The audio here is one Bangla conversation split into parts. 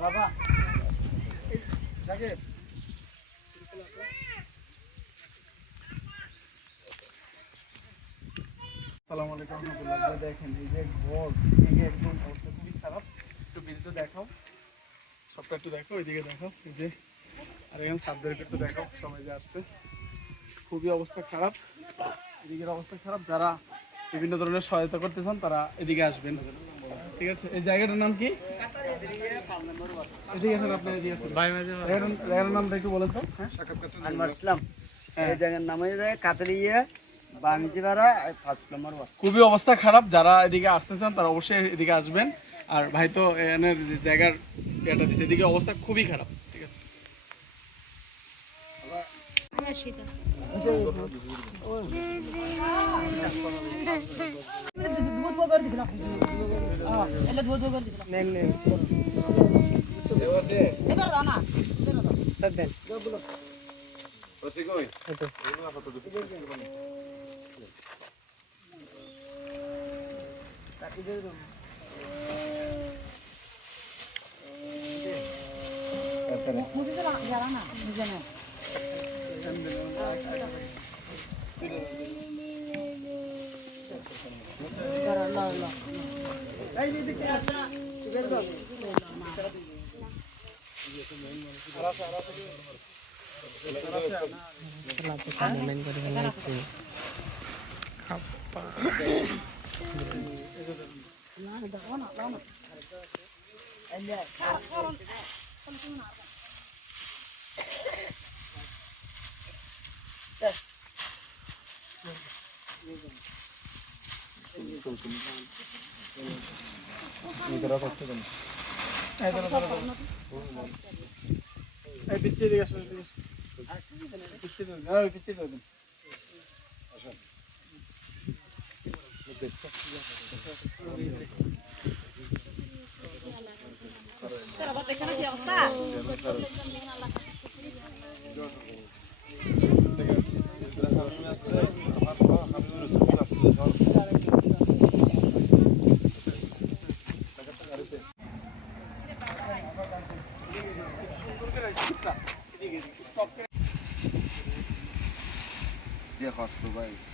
বাবা আসসালামু আলাইকুম রাহমাতুল্লাহ। দেখেন এই যে ঘর থেকে একদম অবস্থা খুবই খারাপ। একটু ভিডিওতে দেখাও, সবটা একটু দেখো, ওইদিকে দেখাও, এই যে আর এখানে সাবদেরকে একটু দেখাও। সবাই যে আসছে, খুবই অবস্থা খারাপ, এদিকের অবস্থা খারাপ। যারা বিভিন্ন ধরনের সহায়তা করতে চান তারা এদিকে আসবেন, ঠিক আছে? এই জায়গাটার নাম কি? এদিকে আসেন আপনি, এদিকে আসেন। জায়গাটার নামটা একটু বলেন তো। আনোয়ার ইসলাম। এই জায়গার নাম হয়ে যায় কাতরিয়া বামিজিপাড়া 5 নম্বর ওয়ার্ড। খুবই অবস্থা খারাপ। যারা এদিকে আসতে চান তারা অবশ্যই এদিকে আসবেন। আর ভাই তো এখানের যে জায়গার ইয়েটা দিচ্ছে, এদিকে অবস্থা খুবই খারাপ, ঠিক আছে?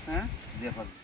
হ্যাঁ, ঠিক আছে।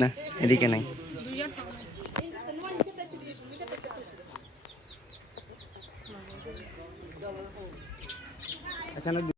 না এদিকে নাই। এখানে